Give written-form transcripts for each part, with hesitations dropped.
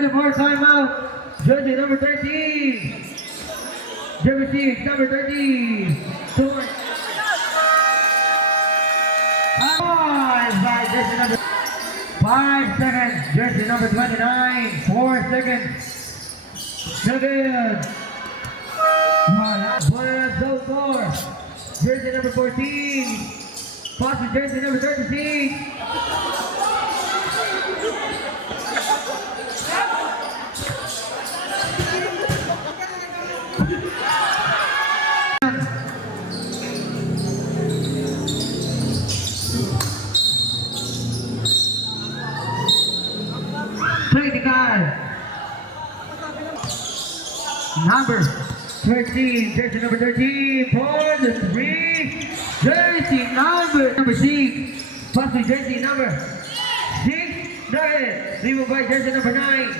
more timeout. Jersey number 13. Jersey number 13. Sword. By jersey number 5 seconds. Jersey number 29. 4 seconds. 7. Buenos jersey number 14. Foster jersey number 36. Number 13, jersey number 13 for the 3. Jersey number 6. Passing jersey number 6. Nuggets. Removed by jersey number 9.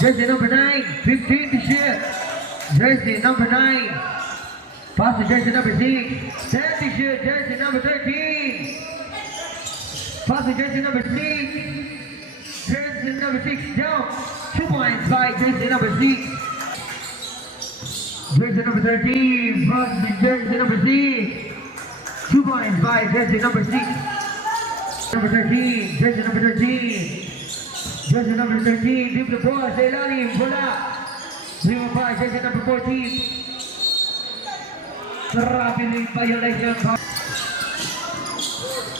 Jersey number 9. 15 to shoot. Jersey number 9. Passing jersey number 6. 10 to shoot. Jersey number 13. Passing jersey number 6. Jersey number 6. Jump. 2 points by jersey number 6. Jersey number 13, passing jersey number 6. 2 points by jersey number 6. Number 13, jersey number 13. Jersey number 13, deep the ball, sa ilalim, bola. Lima pa, jersey number 14. Rapid violation.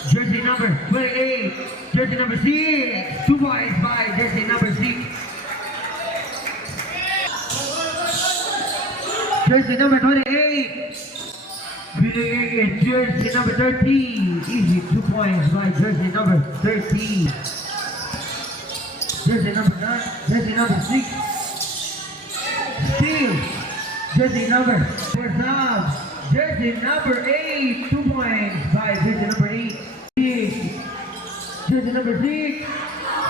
Jersey number 28, jersey number 6. 2 points by jersey number 6. Jersey number 28. Jersey number 13. Easy 2 points by jersey number 13. Jersey number 9. Jersey number 6. Steal. Jersey number 4. Jersey number 8. 2 points by jersey number 8. Jersey number 6.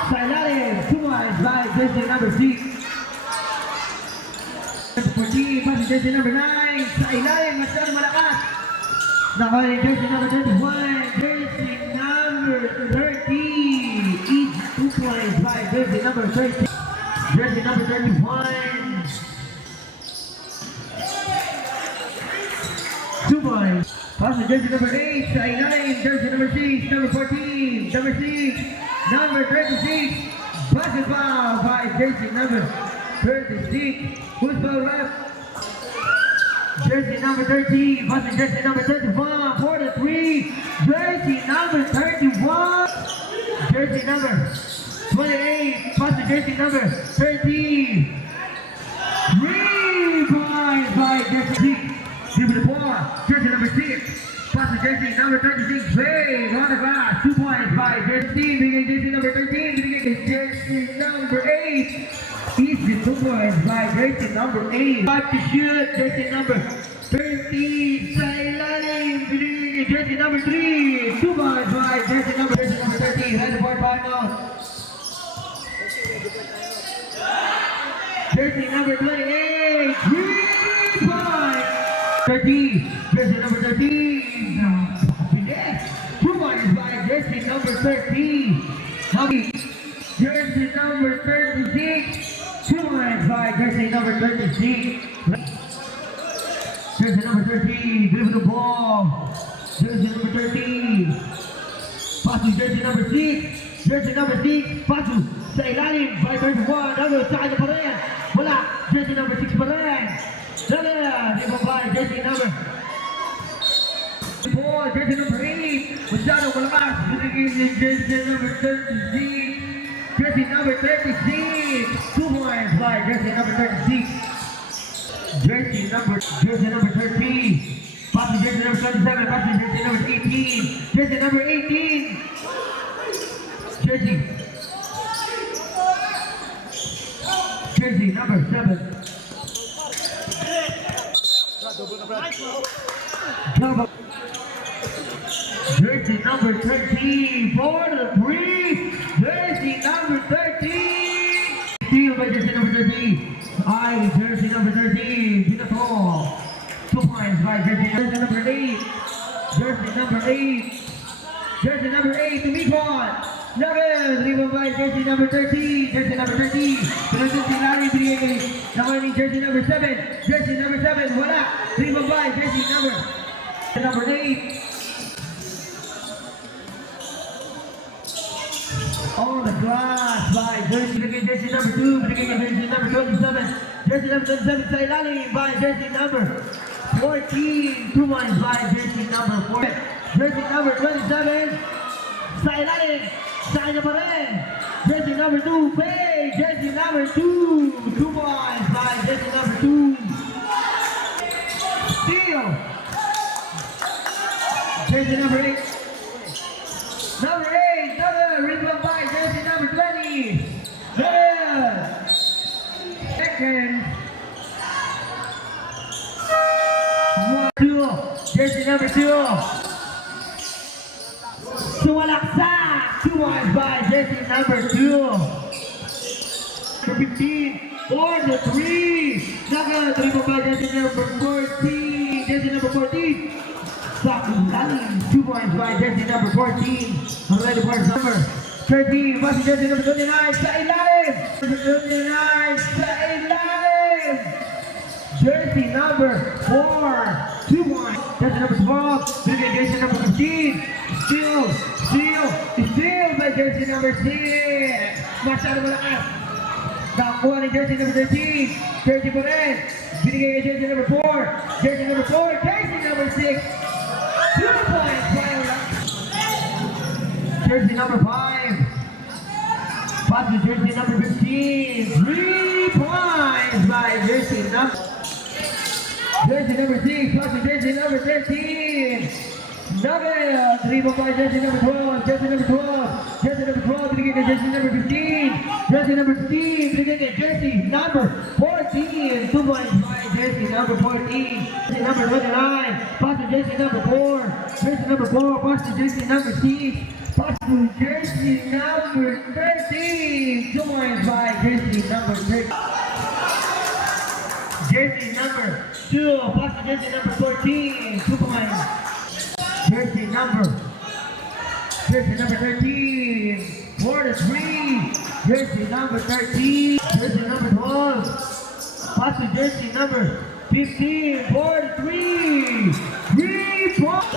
Silale. 2 points by jersey number 6. 14, passing jersey number 9, sa ilalim, masyadong malakas. Nakuha yung jersey number 21, jersey number 30, each 2 points by jersey number 30. Jersey number 31, 2 points. Passing jersey number 8, sa ilalim, jersey number 6, number 14, number 6, number 36. Basketball by jersey number 36. Who's the left? Jersey number 13, passing jersey number 31 for the 3. Jersey number 31. Jersey number 28, passing jersey number 13. 3 points by jersey 6. Give it the ball. Jersey number 6, passing jersey number 36. Hey, on the glass. 2 points by jersey. Bigay jersey number 13. Bigay jersey number 8. Easy 2 points by jersey number 8. 5 to shoot, jersey number 13. Sa ilalim, binigay jersey number 3. 2 points by jersey number 13. Head for timeout. Jersey number 28. 3 points. 13. Jersey number 13. 2 points by jersey number 13. Jersey number 36. 2 points by jersey number 36. Jersey number 13, dribble the ball. Jersey number 13. Pasu jersey number 6. Jersey number 6. Pasu sa ilalim by 31. Ano, sa kanya pa rin. Wala. Jersey number 6 pa rin. Dala. Di ba ba? Jersey number 4. Jersey number 8. Masyadong malakas. Jersey number 36. Jersey number 36. 2 points by jersey number 36. Jersey number 13. Passing jersey number 27. Passing jersey number 18. Jersey number 18. Jersey number 7. Double. Jersey number 13 for the 3. Jersey number 13. Steal by jersey number 13. Jersey number 13. Beautiful. 2 points by jersey number 8. Jersey number 8. Jersey number 8 to Mipon. Nuggets. Rebound by jersey number 13. Jersey number 13. Pinunod si Larry, binigay kay naman ni jersey number 7. Jersey number 7, wala. Rebound by jersey number 8. On the glass by jersey number 2, binigay kay jersey number 27. Jersey number 27 sa ilalim by jersey number 14. 2 points by jersey number 4. Jersey number 27 sa ilalim. Sa kanya pa rin. Jersey number 2, Bay. Jersey number 2. 2 points by jersey number 2. Steal. Jersey number 8. Number 8, another rebound by jersey number 20. Yeah. Second. 1, 2. Jersey number 2. Suwalaksak. 2 points by jersey number 2. Number 15. For the 3. Naga, rebound by jersey number 14. Jersey number 14. Sakulalim, 2 points by jersey number 14. Already for number 13. Passing jersey number 29 sa ilalim. Number 29 sa ilalim. Jersey number 4. 2 points. Jersey number 12. Bigay jersey number 15. Steal by jersey number 6. Masyado malakas. Nakuha ni jersey number 13. Jersey pa rin. Binigay kay jersey number 4. Jersey number 4. Jersey number 6. 2 points by jersey number 5. Pass to jersey number 15. 3 points by jersey number 6. Pass to jersey number 13. Nugget. 3 points by jersey number 12. Jersey number 12. Jersey number 12. Binigay kay jersey number 15. Jersey number 15. Binigay kay jersey number 14. 2 points by jersey number 14. Jersey number 29. Pass to jersey number 4. Jersey number 4. Pass to jersey number 6. Pass to jersey number 13. 2 points by jersey number 13. Jersey number 2. Pass to jersey number 14. 2 points. Jersey number 13. For the 3. Jersey number 13. Jersey number 12. Pass to jersey number 15. For the 3. 3 points.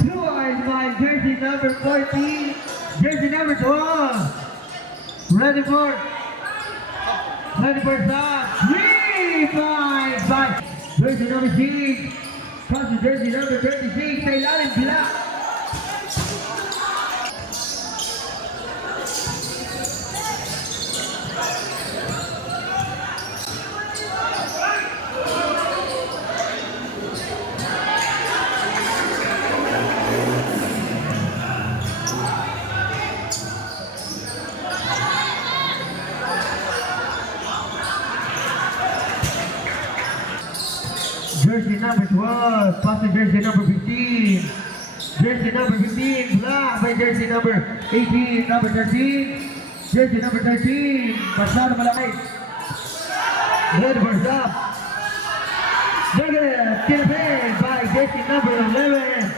Two eyes by jersey number 14. Jersey number 12. Ready for stop. 3 points by jersey number 6. Pass to jersey number 36. Sa ilalim sila. Jersey number 12, pass to jersey number 15. Jersey number 15, block by jersey number 18. Number 13, jersey number 13, masyado malaki. Ready for stop. Negative, kinapin by jersey number 11.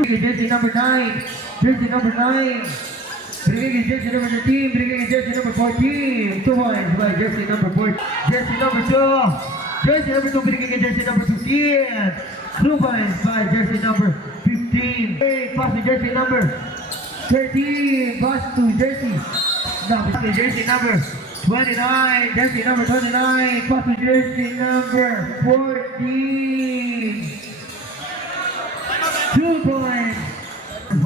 Jersey number 9, jersey number 9. Binigay jersey number 13, binigay jersey number 14. 2 points by jersey number 14. Jersey number 2. Jersey number 2, binigay jersey number 15. 2 points by jersey number 15. Pass to jersey number 13. Pass to jersey number 29. Jersey number 29. Pass to jersey number 14. 2 points. 5.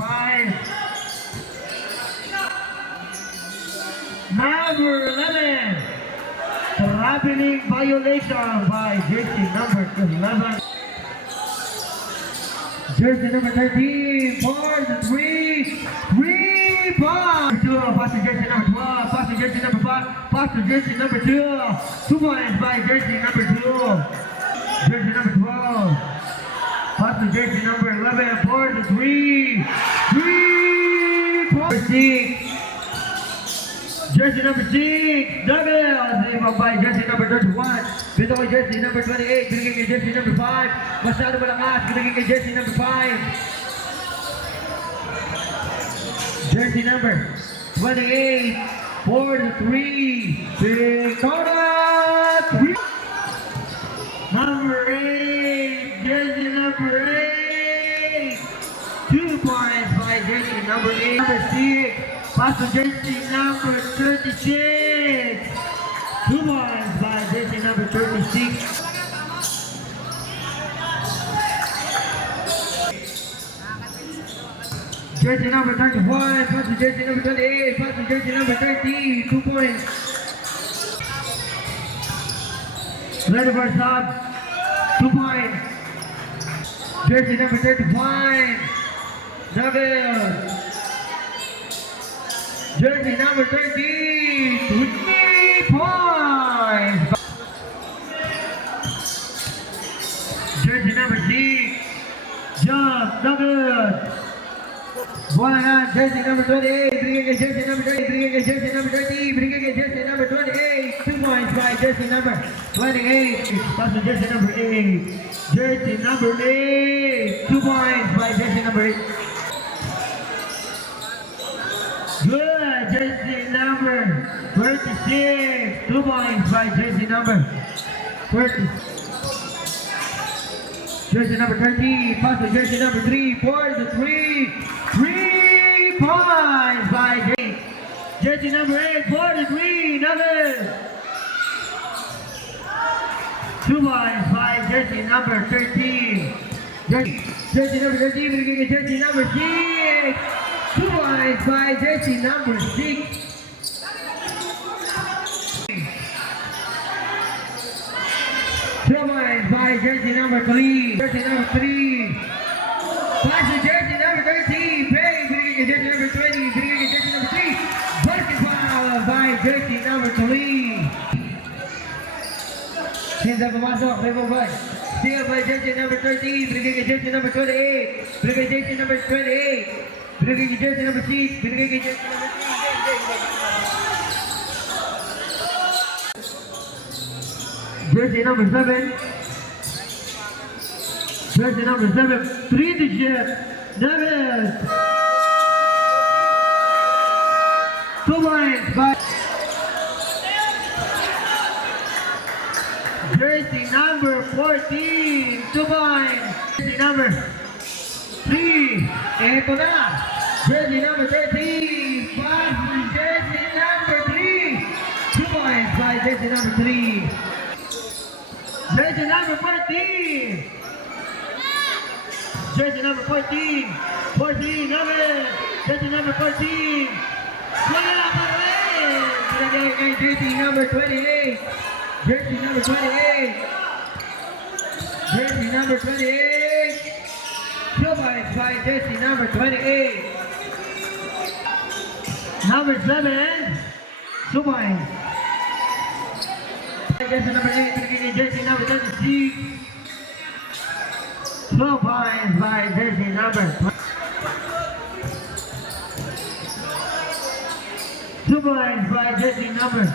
Number 11. Traveling violation by jersey number 11. Jersey number 13 for the 3 points. Pass to jersey number 12. Pass to jersey number 5. Pass to jersey number 2. 2 points by jersey number 2. Jersey number 12. Pass to jersey number 11 for the 3 points. Jersey number 6, double by jersey number 31. Dito kay jersey number 28, binigay kay jersey number 5. Masyado malakas, binigay kay jersey number 5. Jersey number 28 for the three. Victoria 3. Number 8, jersey number 8. 2 points by jersey number 8. Number 6, pass to jersey number 36. 2 points by jersey number 36. Jersey number 31, pass to jersey number 28, pass to jersey number 30, 2 points. Ready for stop, 2 points. Jersey number 31, Neville. Jersey number 30, 3 points. Jersey number 6, jump, Neville. One on jersey number 28, bring against jersey number 30, bring against jersey number 30, bring against jersey number 28, 2 points by jersey number 28, that's the jersey number 8, jersey number 8, 2 points by jersey number 8. Good, jersey number 36, 2 points by jersey number 30. Jersey number 30, pass to jersey number 3, for the 3 points by jersey number 8, for the 3, another 2 points by jersey number 13. Jersey number 13, bringing in jersey number 6, 2 points by jersey number 6. By jersey number 3, jersey number 3. Pass to jersey number 13, bringing in jersey number 20, bringing in jersey number 3. Basketball by jersey number 3. Hinda pumasok, may bubay. Steal by jersey number 13, bringing in jersey number 28, bringing in jersey number 28, bringing in jersey number 6, bringing in jersey number 3. Jersey number 7. Jersey number 7, 3 to ship. Neves. 2 points by jersey number 14, 2 points. Jersey number 3, eto na. Jersey number 13, pass jersey number 3, 2 points by jersey number 3. Jersey number 14. Jersey number 14, number, jersey number 14, wala pa rin! Pinagay kay jersey number 28, jersey number 28, jersey number 28, 2 points by jersey number 28, number 7, 2 points, jersey number 8, pinagay kay jersey number 36, 12 points by jersey number 2 points by jersey number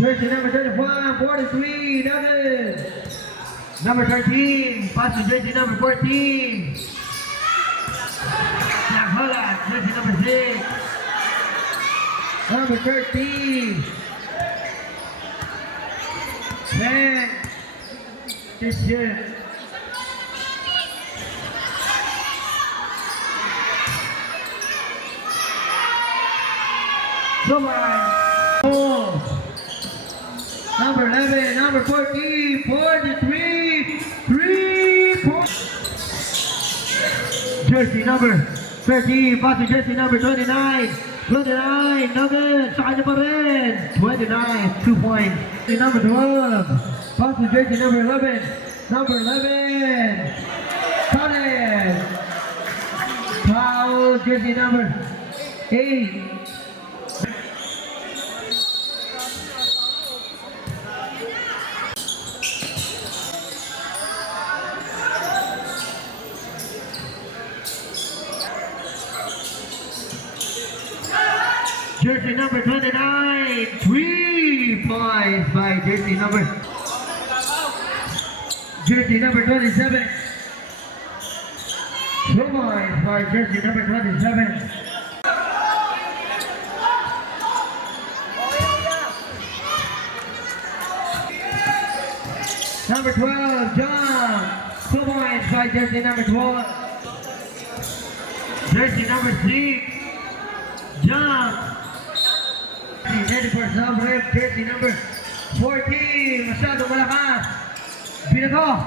jersey number 31, 43, number 13, pass to jersey number 14. Naghala, jersey number 6. Number 13, 10, this year. Number 11, number 14, 43, 3 points. Jersey number 13, pass to jersey number 29. 29, number, sa kanya pa rin. 29, 2 points. Number 12, pass to jersey number 11. Number 11, Karen. Foul, jersey number 8. Jersey number 29, 3 points by jersey number Jersey number 27. 2 points by jersey number 27. Number 12, John. 2 points by jersey number 12. Jersey number 6, John. Ready for some jersey number 14. Masyado malakas. Binago.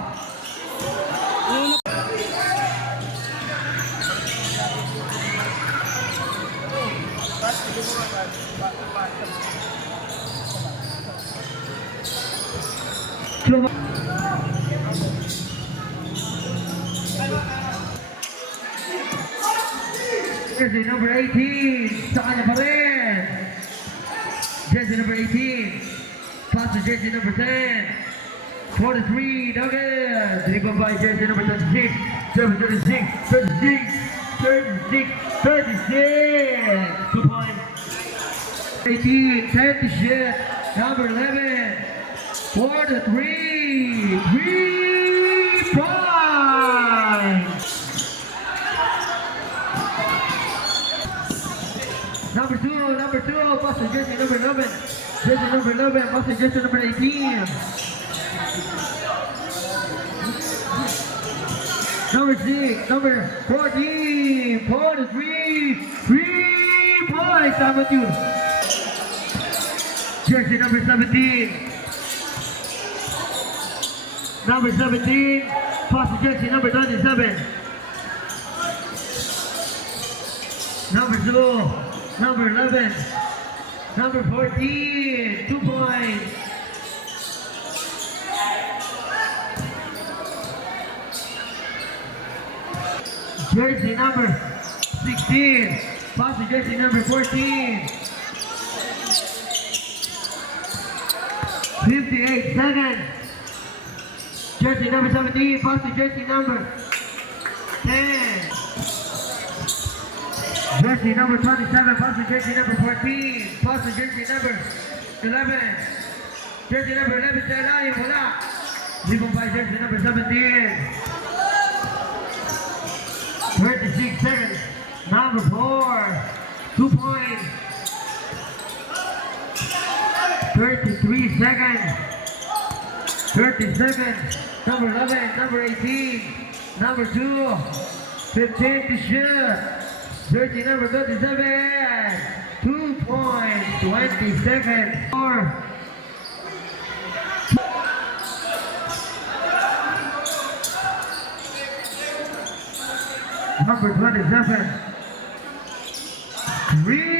Jersey number 18, sa kanya pa rin. Jersey number 18, pass to jersey number 10. 43, Nuggets. Dribble by jersey number 36, 36, 36, 36. 2 points. 18, 10 to shit. Number 11, 4 to 3. 3 points. Number 2, pass to jersey number 11. Jersey number 11, pass to jersey number 18. Number 6, number 14, 4 to 3. 3 points, I'm with you. Jersey number 17. Number 17, pass to jersey number 27. Number 2, number 11, number 14, 2 points. Jersey number 16, pass to jersey number 14. 58 seconds. Jersey number 17, pass to jersey number 10. Jersey number 27, pass to jersey number 14. Pass to jersey number 11. Jersey number 11 sa ilalim, wala. Dribble by jersey number 17. 36 seconds. Number 4, 2 points. 33 seconds. 30 seconds. Number 11, number 18, number 2, 15 to shoot. Jersey number 27, 2 points, 20 seconds. 4. Number 27, 3